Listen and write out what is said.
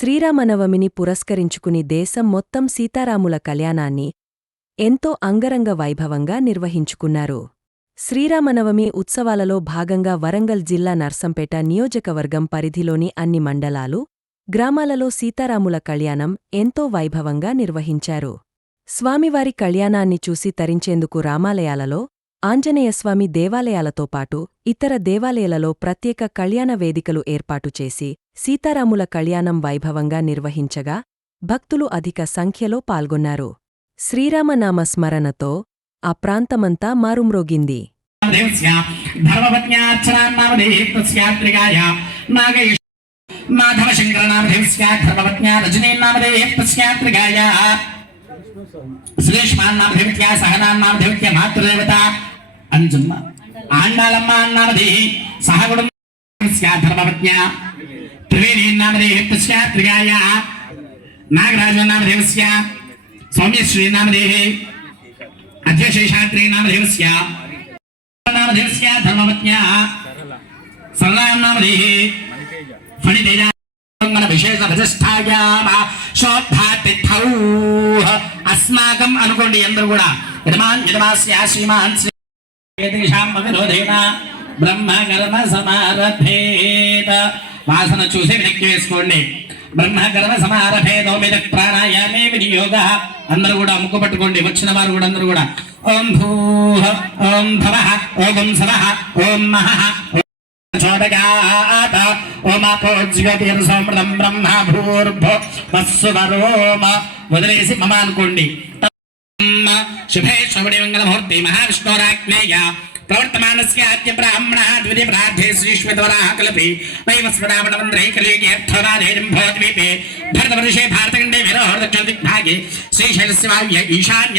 శ్రీరామనవమిని పురస్కరించుకుని దేశం మొత్తం సీతారాముల కళ్యాణాన్ని ఎంతో అంగరంగ వైభవంగా నిర్వహించుకున్నారు. శ్రీరామనవమి ఉత్సవాలలో భాగంగా వరంగల్ జిల్లా నర్సంపేట నియోజకవర్గం పరిధిలోని అన్ని మండలాలు గ్రామాలలో సీతారాముల కళ్యాణం ఎంతో వైభవంగా నిర్వహించారు. స్వామివారి కళ్యాణాన్ని చూసి తరించేందుకు రామాలయాలలో ఆంజనేయస్వామి దేవాలయాలతో పాటు ఇతర దేవాలయాలలో ప్రత్యేక కళ్యాణ వేదికలు ఏర్పాటు చేసి సీతారాముల కళ్యాణం వైభవంగా నిర్వహించగా భక్తులు అధిక సంఖ్యలో పాల్గొన్నారు. శ్రీరామనామ స్మరణతో ఆ ప్రాంతమంతా మారుమ్రోగింది. దేవస్య ధర్మపత్న్యార్చనామదేహేత్వస్యాత్రికాయ సురేష్మాన్ నామదేవత్య సహనాం నామదేవత్య మాతృదేవత అంజమ్మ ఆండాలమ్మ నామదేహి సహగుడం ధర్మపత్న్యా త్రివేణీ నామదేహేత్వస్యాత్రికాయ నాగరాజ నామదేవస్య సౌమ్యశ్రీ నామదేహే అధ్యశేషాత్రి నామదేవస్య నామధేయస్య ధర్మపత్న్యా సరళాం నామధేః ఫణితేజ మంగళ విశేష ప్రతిష్టాయామ శోభాతిథౌ అస్మాకం అనుకోండి అందరూ కూడా. యజమాన్ యజమాస్య శ్రీమాన్ శ్రీ ఏతేషాం విరోధేన బ్రహ్మ కర్మ సమారభేత వాసన చూసి వెనక్కి వేసుకోండి. బ్రహ్మ కర్మ సమారభేదో మీద ప్రాణాయామే వినియోగ. అందరూ కూడా ముక్కు పట్టుకోండి. వచ్చిన వారు కూడా అందరూ కూడా. ఓం భూ ఓం భవ ఓం సవ ఓం మహ చోదగాత ఓమాపోజ్యోతిర్సోమృతం బ్రహ్మ భూర్భో వస్సువరోమ వదిలేసి మమ అనుకోండి. శుభే శ్రవణి మంగళమూర్తి మహావిష్ణురాజ్ఞేయ. ప్రవర్తమానస్య ఆద్య బ్రాహ్మణ ద్వితీయ ప్రార్థే శ్రీశ్వతవరాः కలపి. వైవస్వరావణమంద్రే కలియుగే భవద్వీపే భరతవర్షే భారతఖండే శ్రీశైలస్య వావ్య ఈశాన్య